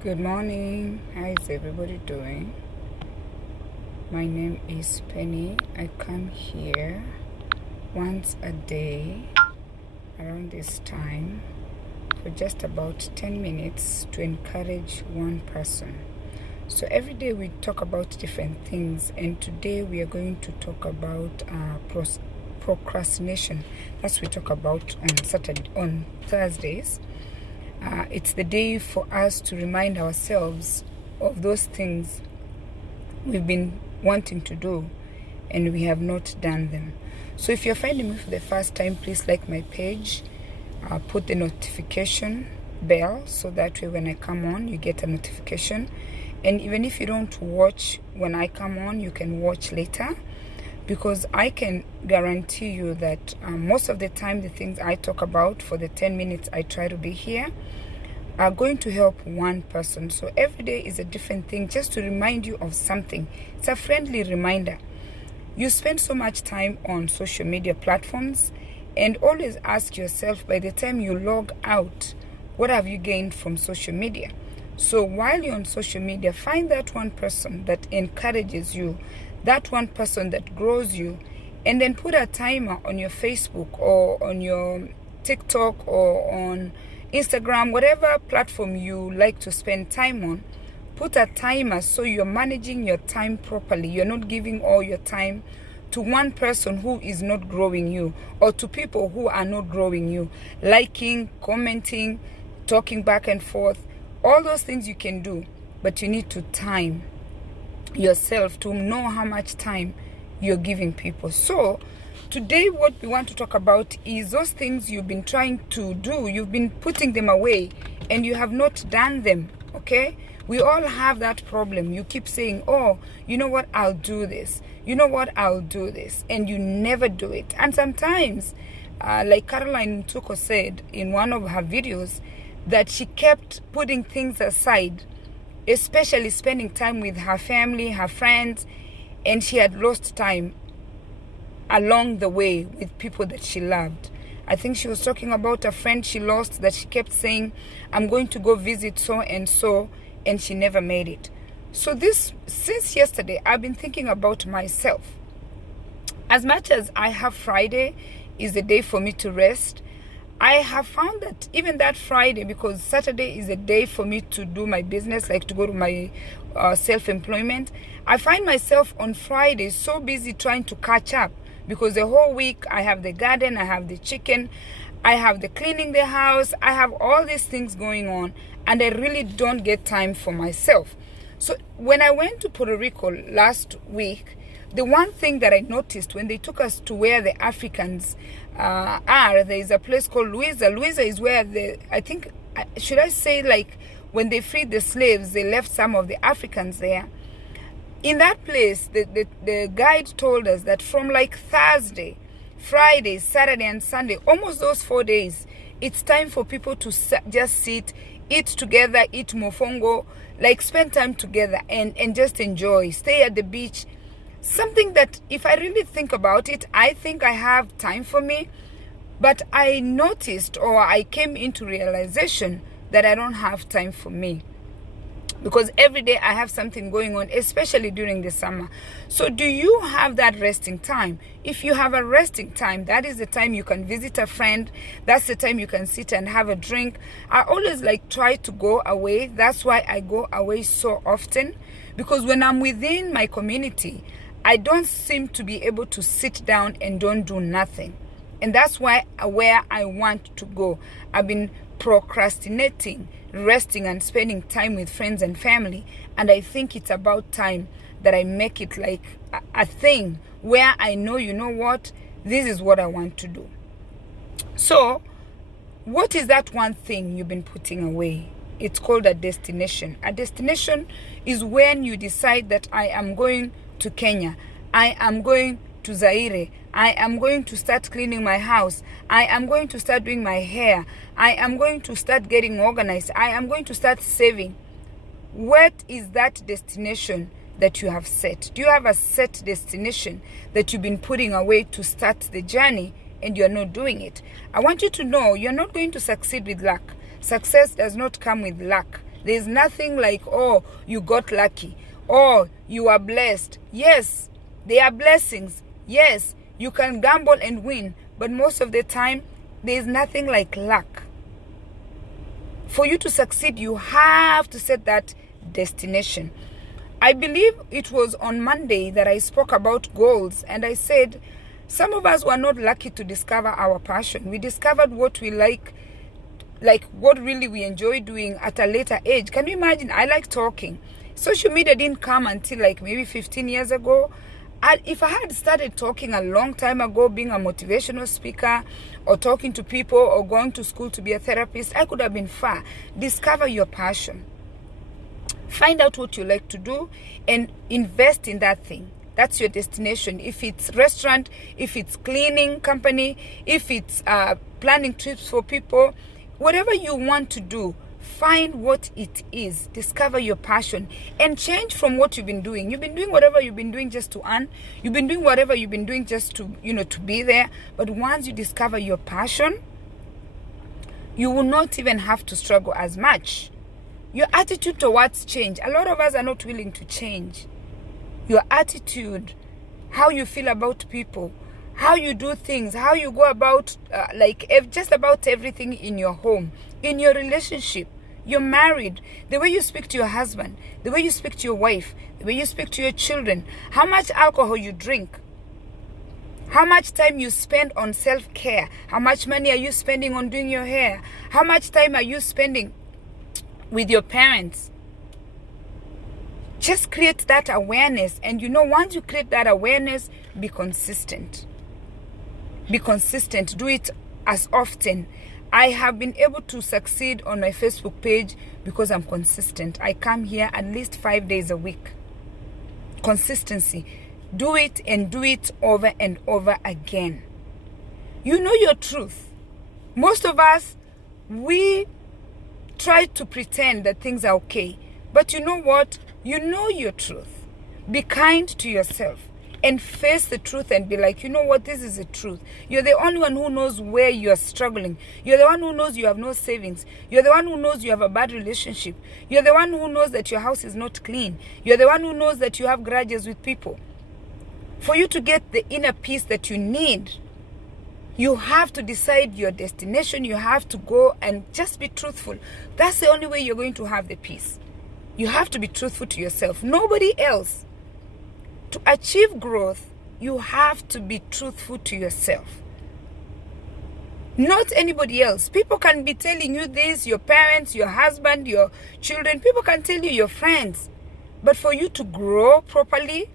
Good morning. How is everybody doing? My name is Penny. I come here once a day around this time for just about 10 minutes to encourage one person. So every day we talk about different things, and today we are going to talk about procrastination. That's what we talk about on Thursdays. It's the day for us to remind ourselves of those things we've been wanting to do and we have not done them. So if you're finding me for the first time, please like my page, put the notification bell so that way when I come on you get a notification. And even if you don't watch when I come on, you can watch later, because I can guarantee you that most of the time the things I talk about for the 10 minutes I try to be here are going to help one person. So every day is a different thing, just to remind you of something. It's a friendly reminder. You spend so much time on social media platforms, and always ask yourself, by the time you log out, what have you gained from social media? So while you're on social media, find that one person that encourages you, that one person that grows you, and then put a timer on your Facebook or on your TikTok or on Instagram, whatever platform you like to spend time on. Put a timer so you're managing your time properly. You're not giving all your time to one person who is not growing you, or to people who are not growing you. Liking, commenting, talking back and forth, all those things you can do, but you need to time yourself to know how much time you're giving people. So today what we want to talk about is those things you've been trying to do, you've been putting them away and you have not done them. Okay, we all have that problem. You keep saying, oh, you know what, I'll do this, you know what, I'll do this, and you never do it. And sometimes like Caroline Tuko said in one of her videos, that she kept putting things aside, especially spending time with her family, her friends, and she had lost time along the way with people that she loved. I think she was talking about a friend she lost, that she kept saying, I'm going to go visit so, and she never made it. So since yesterday, I've been thinking about myself. As much as I have Friday is a day for me to rest, I have found that even that Friday, because Saturday is a day for me to do my business, like to go to my self-employment, I find myself on Friday so busy trying to catch up, because the whole week I have the garden, I have the chicken, I have the cleaning the house, I have all these things going on, and I really don't get time for myself. So when I went to Puerto Rico last week, the one thing that I noticed when they took us to where the Africans are, there is a place called Luisa. Luisa is where I think, should I say, like when they freed the slaves, they left some of the Africans there. In that place, the guide told us that from like Thursday, Friday, Saturday, and Sunday, almost those 4 days, it's time for people to just sit, eat together, eat mofongo, like spend time together and just enjoy, stay at the beach. Something that, if I really think about it, I think I have time for me, but I noticed, or I came into realization, that I don't have time for me, because every day I have something going on, especially during the summer. So do you have that resting time? If you have a resting time, that is the time you can visit a friend. That's the time you can sit and have a drink. I always try to go away. That's why I go away so often, because when I'm within my community, I don't seem to be able to sit down and don't do nothing. And that's why where I want to go. I've been procrastinating, resting and spending time with friends and family. And I think it's about time that I make it like a thing where I know, you know what, this is what I want to do. So what is that one thing you've been putting away? It's called a destination. A destination is when you decide that I am going to Kenya, I am going to Zaire, I am going to start cleaning my house, I am going to start doing my hair, I am going to start getting organized, I am going to start saving. What is that destination that you have set? Do you have a set destination that you've been putting away to start the journey and you're not doing it? I want you to know you're not going to succeed with luck. Success does not come with luck. There's nothing like, oh, you got lucky, or you are blessed. Yes, they are blessings. Yes, you can gamble and win, but most of the time, there's nothing like luck. For you to succeed, you have to set that destination. I believe it was on Monday that I spoke about goals, and I said some of us were not lucky to discover our passion. We discovered what we like what really we enjoy doing at a later age. Can you imagine? I like talking. Social media didn't come until like maybe 15 years ago. If I had started talking a long time ago, being a motivational speaker or talking to people or going to school to be a therapist, I could have been far. Discover your passion. Find out what you like to do and invest in that thing. That's your destination. If it's restaurant, if it's cleaning company, if it's planning trips for people, whatever you want to do, find what it is. Discover your passion and change from what you've been doing. You've been doing whatever you've been doing just to earn. You've been doing whatever you've been doing just to, to be there. But once you discover your passion, you will not even have to struggle as much. Your attitude towards change. A lot of us are not willing to change. Your attitude, how you feel about people, how you do things, how you go about, just about everything in your home, in your relationship. You're married. The way you speak to your husband, the way you speak to your wife, the way you speak to your children, how much alcohol you drink, how much time you spend on self-care, how much money are you spending on doing your hair, how much time are you spending with your parents. Just create that awareness. And once you create that awareness, be consistent. Be consistent. Do it as often. I have been able to succeed on my Facebook page because I'm consistent. I come here at least 5 days a week. Consistency. Do it and do it over and over again. You know your truth. Most of us, we try to pretend that things are okay. But you know what? You know your truth. Be kind to yourself and face the truth and be like, you know what? This is the truth. You're the only one who knows where you're struggling. You're the one who knows you have no savings. You're the one who knows you have a bad relationship. You're the one who knows that your house is not clean. You're the one who knows that you have grudges with people. For you to get the inner peace that you need, you have to decide your destination. You have to go and just be truthful. That's the only way you're going to have the peace. You have to be truthful to yourself. Nobody else. To achieve growth, you have to be truthful to yourself. Not anybody else. People can be telling you this, your parents, your husband, your children. People can tell you, your friends. But for you to grow properly,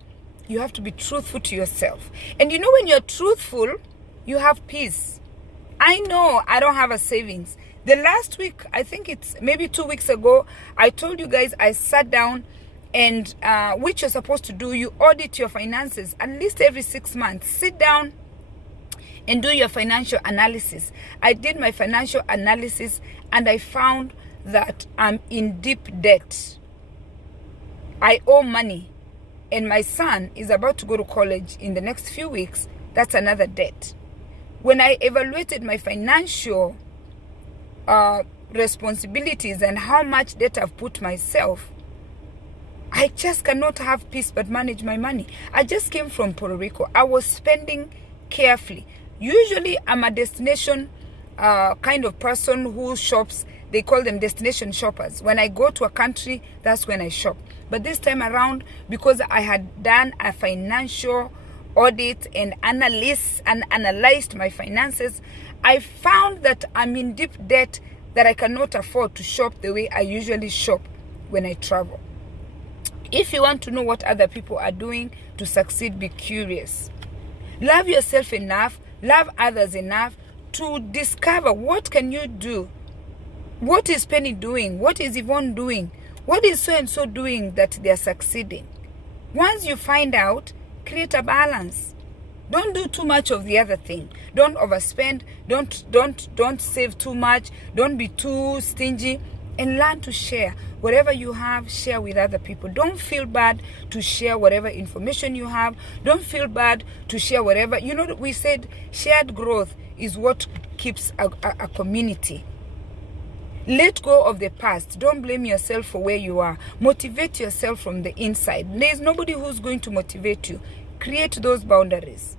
you have to be truthful to yourself. And when you're truthful, you have peace. I know I don't have a savings. The last week, I think it's maybe 2 weeks ago, I told you guys I sat down and which you're supposed to do, you audit your finances at least every 6 months. Sit down and do your financial analysis. I did my financial analysis and I found that I'm in deep debt. I owe money and my son is about to go to college in the next few weeks. That's another debt. When I evaluated my financial responsibilities and how much debt I've put myself, I just cannot have peace but manage my money. I just came from Puerto Rico. I was spending carefully. Usually I'm a destination kind of person who shops. They call them destination shoppers. When I go to a country, that's when I shop. But this time around, because I had done a financial audit and analyzed my finances, I found that I'm in deep debt, that I cannot afford to shop the way I usually shop when I travel. If you want to know what other people are doing to succeed, be curious. Love yourself enough, love others enough to discover what can you do. What is Penny doing? What is Yvonne doing? What is so-and-so doing that they are succeeding? Once you find out, create a balance. Don't do too much of the other thing. Don't overspend. Don't save too much. Don't be too stingy. And learn to share. Whatever you have, share with other people. Don't feel bad to share whatever information you have. Don't feel bad to share whatever. We said shared growth is what keeps a community. Let go of the past. Don't blame yourself for where you are. Motivate yourself from the inside. There's nobody who's going to motivate you. Create those boundaries.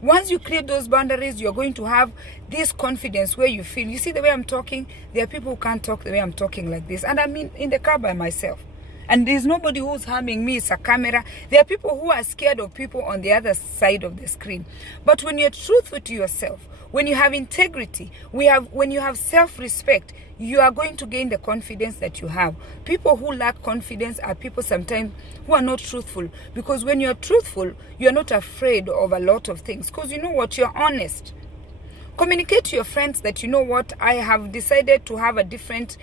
Once you create those boundaries, you're going to have this confidence where you feel, you see the way I'm talking, there are people who can't talk the way I'm talking like this. And I'm in the car by myself. And there's nobody who's harming me. It's a camera. There are people who are scared of people on the other side of the screen. But when you're truthful to yourself, when you have integrity, when you have self-respect, you are going to gain the confidence that you have. People who lack confidence are people sometimes who are not truthful. Because when you're truthful, you're not afraid of a lot of things. Because you know what? You're honest. Communicate to your friends that, you know what? I have decided to have a different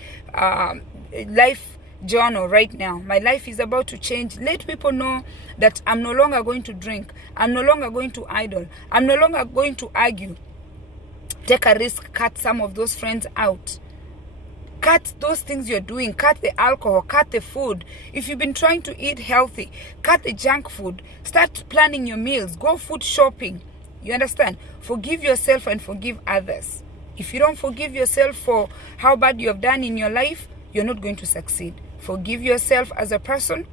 life journal right now. My life is about to change. Let people know that I'm no longer going to drink. I'm no longer going to idle. I'm no longer going to argue. Take a risk. Cut some of those friends out. Cut those things you're doing. Cut the alcohol. Cut the food. If you've been trying to eat healthy, cut the junk food. Start planning your meals. Go food shopping. You understand? Forgive yourself and forgive others. If you don't forgive yourself for how bad you have done in your life, you're not going to succeed. Forgive yourself as a person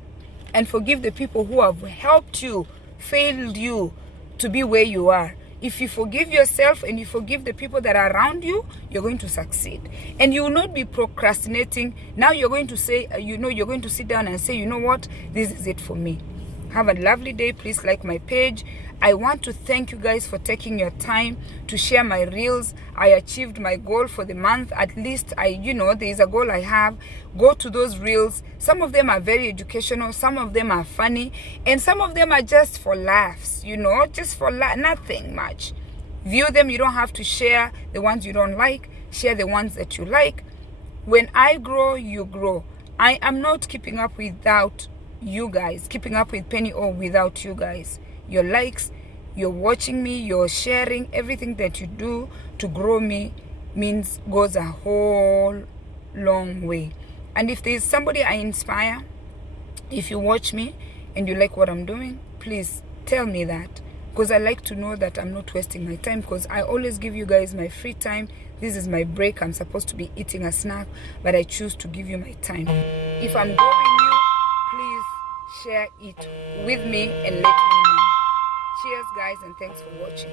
and forgive the people who have helped you, failed you to be where you are. If you forgive yourself and you forgive the people that are around you, you're going to succeed. And you will not be procrastinating. Now you're going to say, you're going to sit down and say, you know what, this is it for me. Have a lovely day. Please like my page. I want to thank you guys for taking your time to share my reels. I achieved my goal for the month. At least there is a goal I have. Go to those reels. Some of them are very educational. Some of them are funny. And some of them are just for laughs, just for nothing much. View them. You don't have to share the ones you don't like. Share the ones that you like. When I grow, you grow. I am not keeping up without you guys, keeping up with Penny or without you guys. Your likes, you're watching me, you're sharing, everything that you do to grow me goes a whole long way. And if there's somebody I inspire, if you watch me and you like what I'm doing, please tell me that, because I like to know that I'm not wasting my time, because I always give you guys my free time. This is my break. I'm supposed to be eating a snack, but I choose to give you my time. If I'm growing you, please share it with me and let me know. Cheers guys, and thanks for watching.